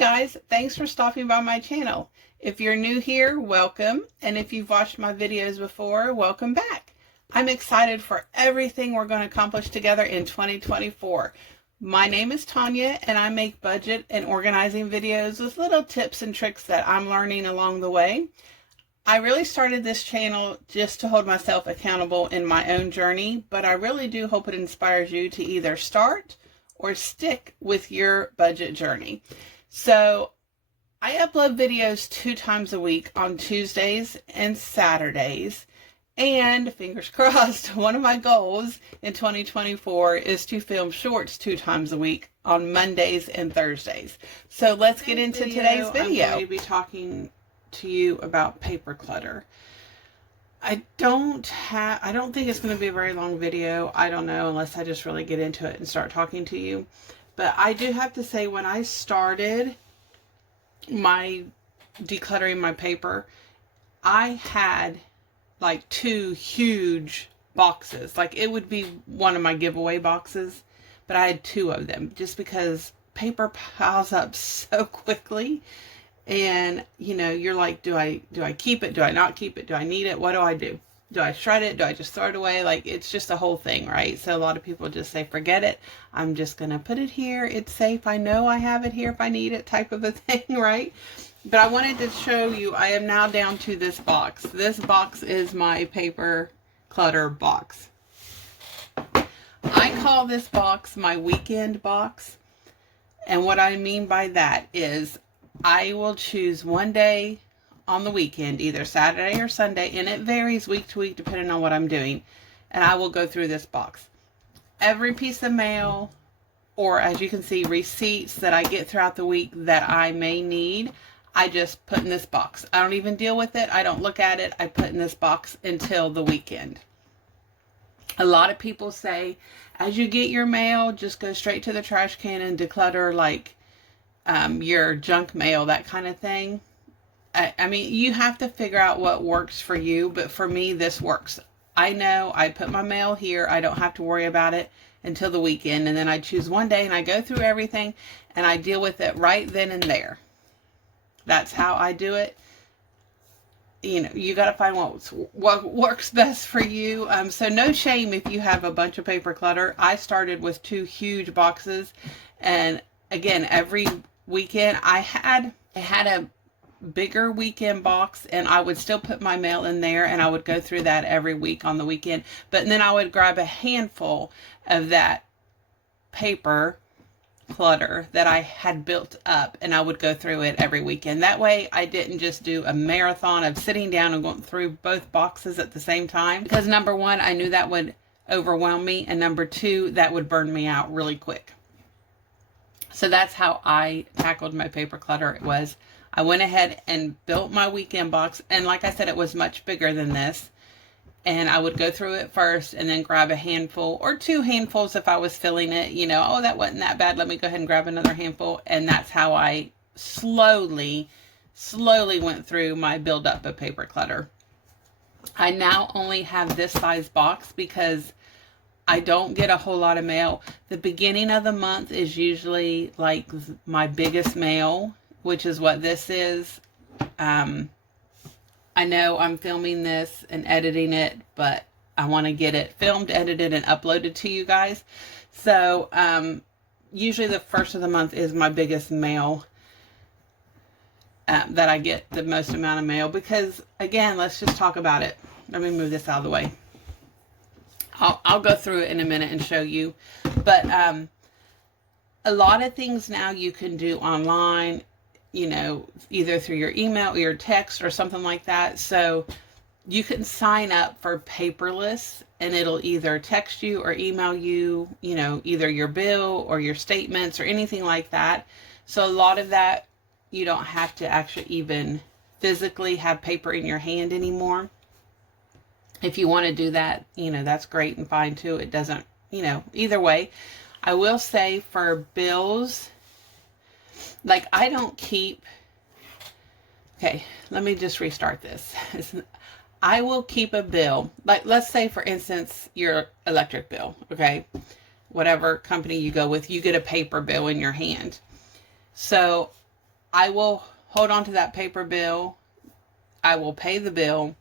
guys, thanks for stopping by my channel. If you're new here, welcome, and if you've watched my videos before, welcome back. I'm excited for everything we're going to accomplish together in 2024. My name is Tanya, and I make budget and organizing videos with little tips and tricks that I'm learning along the way. I really started this channel just to hold myself accountable in my own journey, but I really do hope it inspires you to either start or stick with your budget journey. So I upload videos 2 times a week on Tuesdays and Saturdays. And fingers crossed, one of my goals in 2024 is to film shorts 2 times a week on Mondays and Thursdays. So let's get into today's video. I'm going to be talking to you about paper clutter. I don't think it's going to be a very long video. I don't know, unless I just really get into it and start talking to you. But I do have to say, when I started my decluttering my paper, I had like 2 huge boxes. Like, it would be one of my giveaway boxes, but I had 2 of them just because paper piles up so quickly. And you know, you're like, do I keep it? Do I not keep it? Do I need it? What do I do? Do I shred it? Do I just throw it away? Like, it's just a whole thing, right? So a lot of people just say, forget it. I'm just going to put it here. It's safe. I know I have it here if I need it, type of a thing, right? But I wanted to show you, I am now down to this box. This box is my paper clutter box. I call this box my weekend box. And what I mean by that is I will choose one day on the weekend, either Saturday or Sunday, and it varies week to week depending on what I'm doing, and I will go through this box. Every piece of mail, or as you can see, receipts that I get throughout the week that I may need, I just put in this box. I don't even deal with it. I don't look at it. I put in this box until the weekend. A lot of people say, as you get your mail, just go straight to the trash can and declutter, like your junk mail, that kind of thing. I mean, you have to figure out what works for you, but for me, this works. I know I put my mail here. I don't have to worry about it until the weekend, and then I choose one day and I go through everything and I deal with it right then and there. That's how I do it. You know, you got to find what works best for you. So no shame if you have a bunch of paper clutter. I started with 2 huge boxes, and again, every weekend I had a bigger weekend box, and I would still put my mail in there, and I would go through that every week on the weekend. But then I would grab a handful of that paper clutter that I had built up, and I would go through it every weekend. That way I didn't just do a marathon of sitting down and going through both boxes at the same time, because number 1, I knew that would overwhelm me, and number 2, that would burn me out really quick. So that's how I tackled my paper clutter. It was, I went ahead and built my weekend box, and like I said, it was much bigger than this. And I would go through it first and then grab a handful or 2 handfuls if I was feeling it. You know, oh, that wasn't that bad. Let me go ahead and grab another handful. And that's how I slowly went through my buildup of paper clutter. I now only have this size box because I don't get a whole lot of mail. The beginning of the month is usually like my biggest mail, which is what this is. I know I'm filming this and editing it, but I want to get it filmed, edited, and uploaded to you guys. So usually the first of the month is my biggest mail that I get the most amount of mail, because again, let's just talk about it. Let me move this out of the way. I'll go through it in a minute and show you. But a lot of things now you can do online, you know, either through your email or your text or something like that. So you can sign up for paperless, and it'll either text you or email you, you know, either your bill or your statements or anything like that. So a lot of that, you don't have to actually even physically have paper in your hand anymore. If you want to do that, you know, that's great and fine too. It doesn't, you know, either way. I will say for bills, like I don't keep, okay, let me just restart this. I will keep a bill, like let's say for instance, your electric bill, okay? Whatever company you go with, you get a paper bill in your hand. So I will hold on to that paper bill. I will pay the bill,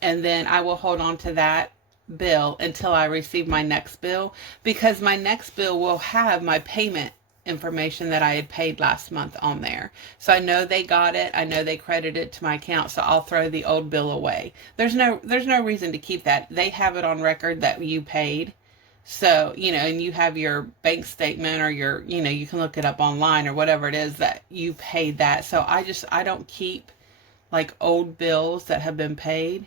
and then I will hold on to that bill until I receive my next bill, because my next bill will have my payment information that I had paid last month on there. So I know they got it. I know they credited it to my account, so I'll throw the old bill away. There's no reason to keep that. They have it on record that you paid. So, and you have your bank statement, or your, you can look it up online or whatever it is that you paid that. So I don't keep like old bills that have been paid.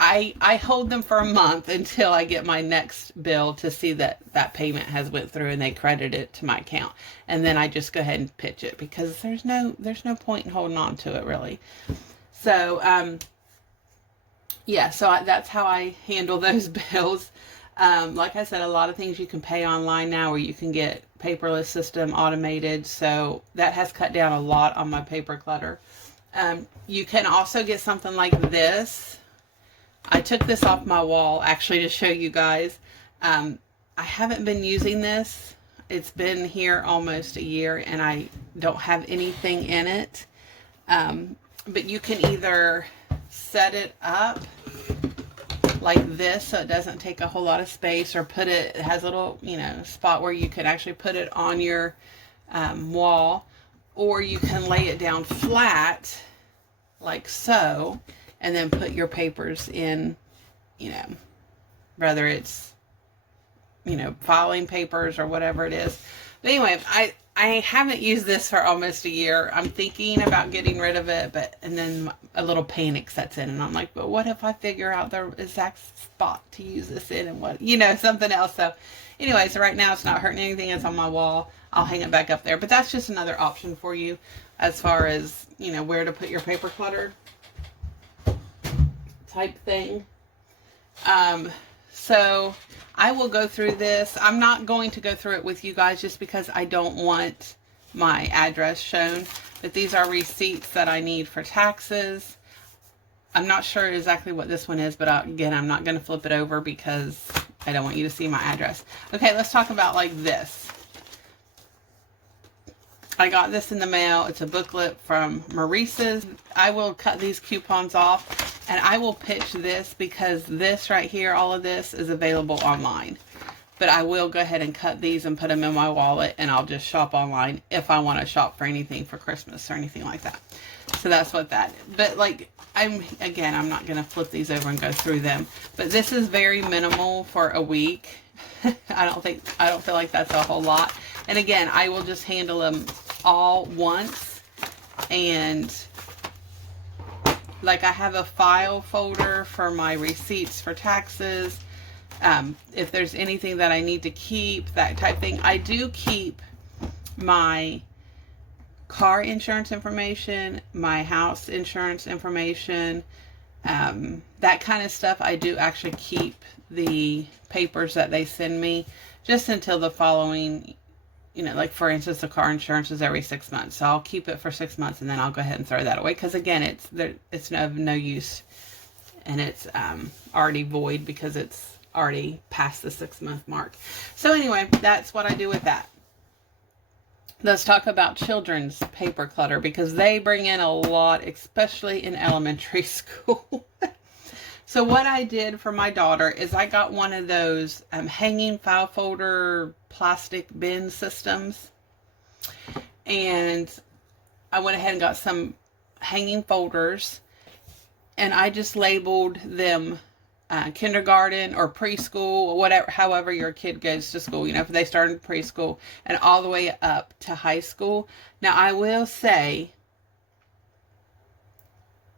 I hold them for a month until I get my next bill to see that that payment has went through and they credit it to my account. And then I just go ahead and pitch it, because there's no point in holding on to it, really. So, yeah, so that's how I handle those bills. Like I said, a lot of things you can pay online now, or you can get paperless system automated. So that has cut down a lot on my paper clutter. You can also get something like this. I took this off my wall actually to show you guys. I haven't been using this. It's been here almost a year and I don't have anything in it. But you can either set it up like this so it doesn't take a whole lot of space, or it has a little, spot where you can actually put it on your wall, or you can lay it down flat like so, and then put your papers in, whether it's, filing papers or whatever it is. But anyway, I haven't used this for almost a year. I'm thinking about getting rid of it, and then a little panic sets in, and I'm like, but what if I figure out the exact spot to use this in, and what, something else. So anyway, so right now it's not hurting anything. It's on my wall. I'll hang it back up there. But that's just another option for you as far as, where to put your paper clutter type thing. So I will go through this. I'm not going to go through it with you guys just because I don't want my address shown, but these are receipts that I need for taxes. I'm not sure exactly what this one is, but again, I'm not going to flip it over because I don't want you to see my address. Okay, let's talk about like this. I got this in the mail. It's a booklet from Maurice's. I will cut these coupons off and I will pitch this, because this right here, all of this is available online. But I will go ahead and cut these and put them in my wallet, and I'll just shop online if I want to shop for anything for Christmas or anything like that. So that's what that is. But like, I'm not going to flip these over and go through them. But this is very minimal for a week. I don't feel like that's a whole lot. And again, I will just handle them all once. And like, I have a file folder for my receipts for taxes. If there's anything that I need to keep, that type thing. I do keep my car insurance information, my house insurance information, that kind of stuff. I do actually keep the papers that they send me just until the following, like for instance, the car insurance is every 6 months. So I'll keep it for 6 months and then I'll go ahead and throw that away. Because again, it's no use, and it's already void because it's already past the 6 month mark. So anyway, that's what I do with that. Let's talk about children's paper clutter, because they bring in a lot, especially in elementary school. So what I did for my daughter is I got one of those hanging file folder plastic bin systems. And I went ahead and got some hanging folders, and I just labeled them kindergarten or preschool, whatever, however your kid goes to school, if they start in preschool, and all the way up to high school. Now, I will say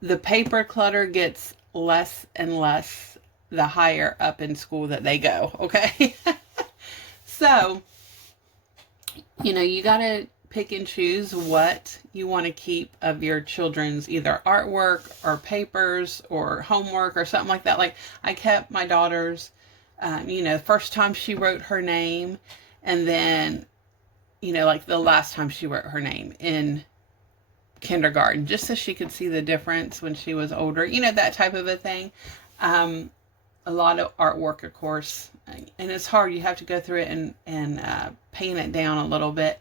the paper clutter gets less and less the higher up in school that they go, okay? So, you got to pick and choose what you want to keep of your children's either artwork or papers or homework or something like that. Like, I kept my daughter's, first time she wrote her name, and then, like the last time she wrote her name in kindergarten, just so she could see the difference when she was older, that type of a thing. A lot of artwork, of course, and it's hard. You have to go through it and paint it down a little bit.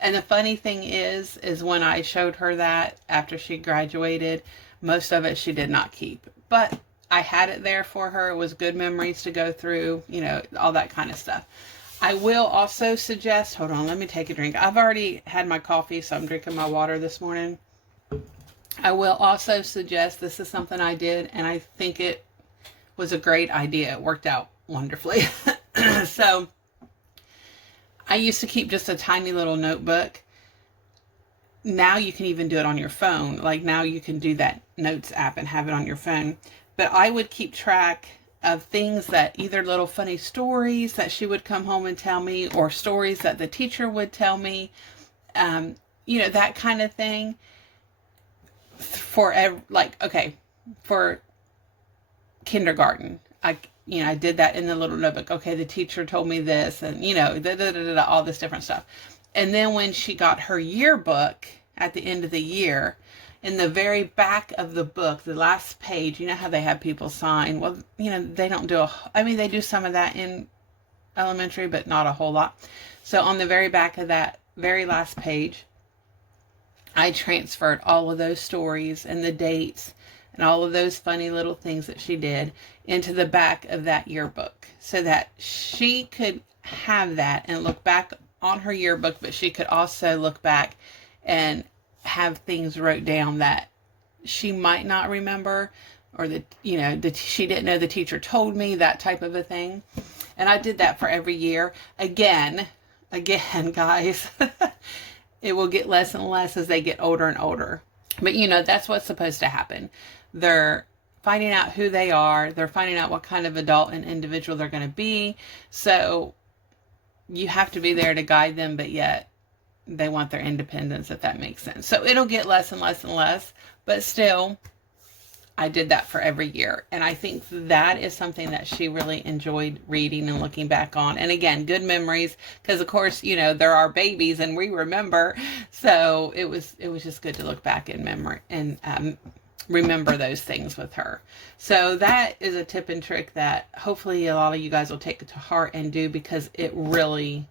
And the funny thing is when I showed her that after she graduated, most of it she did not keep. But I had it there for her. It was good memories to go through, you know, all that kind of stuff. I will also suggest, hold on, let me take a drink. I've already had my coffee, so I'm drinking my water this morning. I will also suggest, this is something I did, and I think it was a great idea. It worked out wonderfully. So I used to keep just a tiny little notebook. Now you can even do it on your phone. Like now you can do that notes app and have it on your phone. But I would keep track of things that either little funny stories that she would come home and tell me, or stories that the teacher would tell me, you know, that kind of thing. For for kindergarten, I did that in the little notebook. Okay, the teacher told me this, and you know, all this different stuff. And then when she got her yearbook at the end of the year, in the very back of the book, the last page, you know how they have people sign? Well, you know, they don't do they do some of that in elementary, but not a whole lot. So on the very back of that very last page, I transferred all of those stories and the dates and all of those funny little things that she did into the back of that yearbook, so that she could have that and look back on her yearbook, but she could also look back and have things wrote down that she might not remember, or that, you know, that she didn't know the teacher told me, that type of a thing. And I did that for every year. Again, guys, it will get less and less as they get older and older. But you know, that's what's supposed to happen. They're finding out who they are. They're finding out what kind of adult and individual they're going to be. So you have to be there to guide them, but yet they want their independence, if that makes sense. So it'll get less and less and less, but still, I did that for every year. And I think that is something that she really enjoyed reading and looking back on. And again, good memories, because of course, you know, there are babies and we remember. So it was just good to look back in memory and remember those things with her. So that is a tip and trick that hopefully a lot of you guys will take it to heart and do, because it really,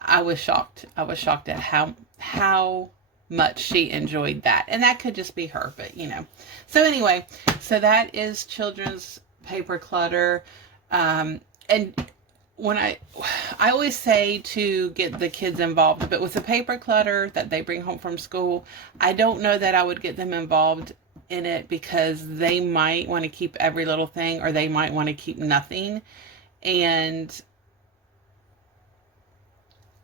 I was shocked. I was shocked at how much she enjoyed that. And that could just be her, but you know. So anyway, so that is children's paper clutter. And when I always say to get the kids involved, but with the paper clutter that they bring home from school, I don't know that I would get them involved in it, because they might want to keep every little thing, or they might want to keep nothing. And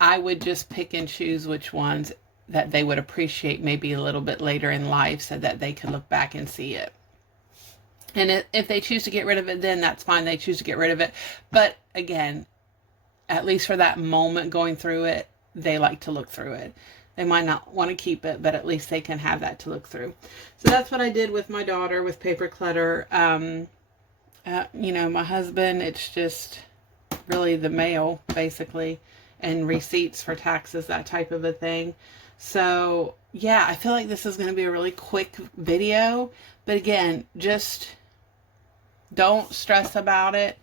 I would just pick and choose which ones that they would appreciate maybe a little bit later in life, so that they could look back and see it. And if they choose to get rid of it, then that's fine. They choose to get rid of it. But again, at least for that moment going through it, they like to look through it. They might not want to keep it, but at least they can have that to look through. So that's what I did with my daughter with paper clutter. You know, my husband, it's just really the mail, basically, and receipts for taxes, that type of a thing. So yeah, I feel like this is going to be a really quick video, but again, just don't stress about it.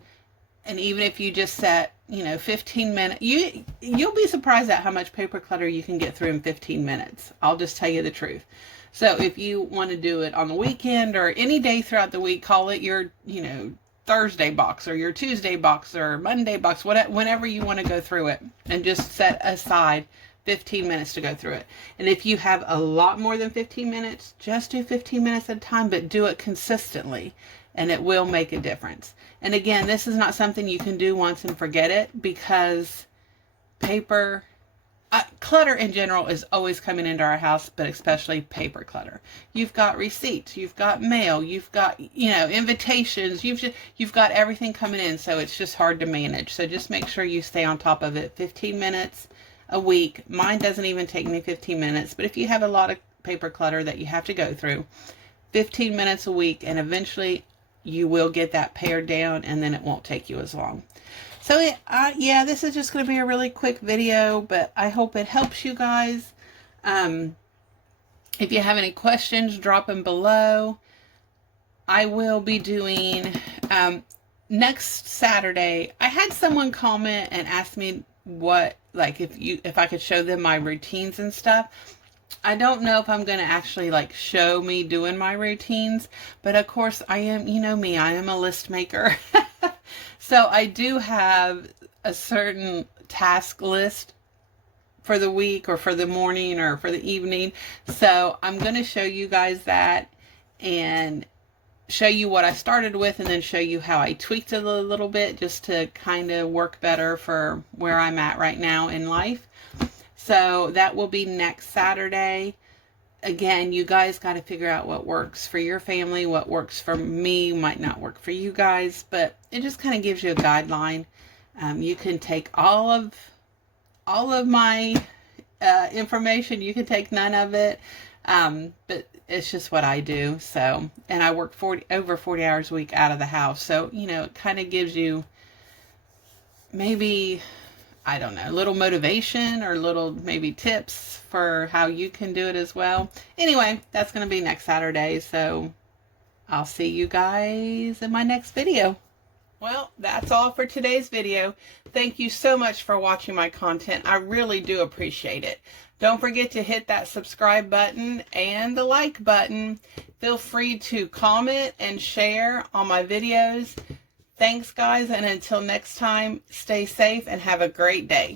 And even if you just set, you know, 15 minutes, you'll be surprised at how much paper clutter you can get through in 15 minutes. I'll just tell you the truth. So if you want to do it on the weekend or any day throughout the week, call it your, you know, Thursday box or your Tuesday box or Monday box, whenever you want to go through it, and just set aside 15 minutes to go through it. And if you have a lot more than 15 minutes, just do 15 minutes at a time, but do it consistently, and it will make a difference. And again, this is not something you can do once and forget it, because paper clutter in general is always coming into our house, but especially paper clutter. You've got receipts, you've got mail, you've got, you know, invitations, you've got everything coming in, so it's just hard to manage. So just make sure you stay on top of it. 15 minutes a week. Mine doesn't even take me 15 minutes, but if you have a lot of paper clutter that you have to go through, 15 minutes a week, and eventually you will get that pared down, and then it won't take you as long. So yeah, this is just going to be a really quick video, but I hope it helps you guys. If you have any questions, drop them below. I will be doing, next Saturday, I had someone comment and ask me what, like if I could show them my routines and stuff. I don't know if I'm going to actually like show me doing my routines, but of course I am, you know me, I am a list maker. So I do have a certain task list for the week or for the morning or for the evening. So I'm going to show you guys that and show you what I started with, and then show you how I tweaked it a little bit just to kind of work better for where I'm at right now in life. So that will be next Saturday. Again, you guys got to figure out what works for your family, what works for me might not work for you guys, but it just kind of gives you a guideline. You can take all of my information. You can take none of it, but it's just what I do. So, and I work over 40 hours a week out of the house. So, you know, it kind of gives you maybe, I don't know, a little motivation or little maybe tips for how you can do it as well. Anyway, that's going to be next Saturday. So I'll see you guys in my next video. Well, that's all for today's video. Thank you so much for watching my content. I really do appreciate it. Don't forget to hit that subscribe button and the like button. Feel free to comment and share on my videos. Thanks, guys, and until next time, stay safe and have a great day.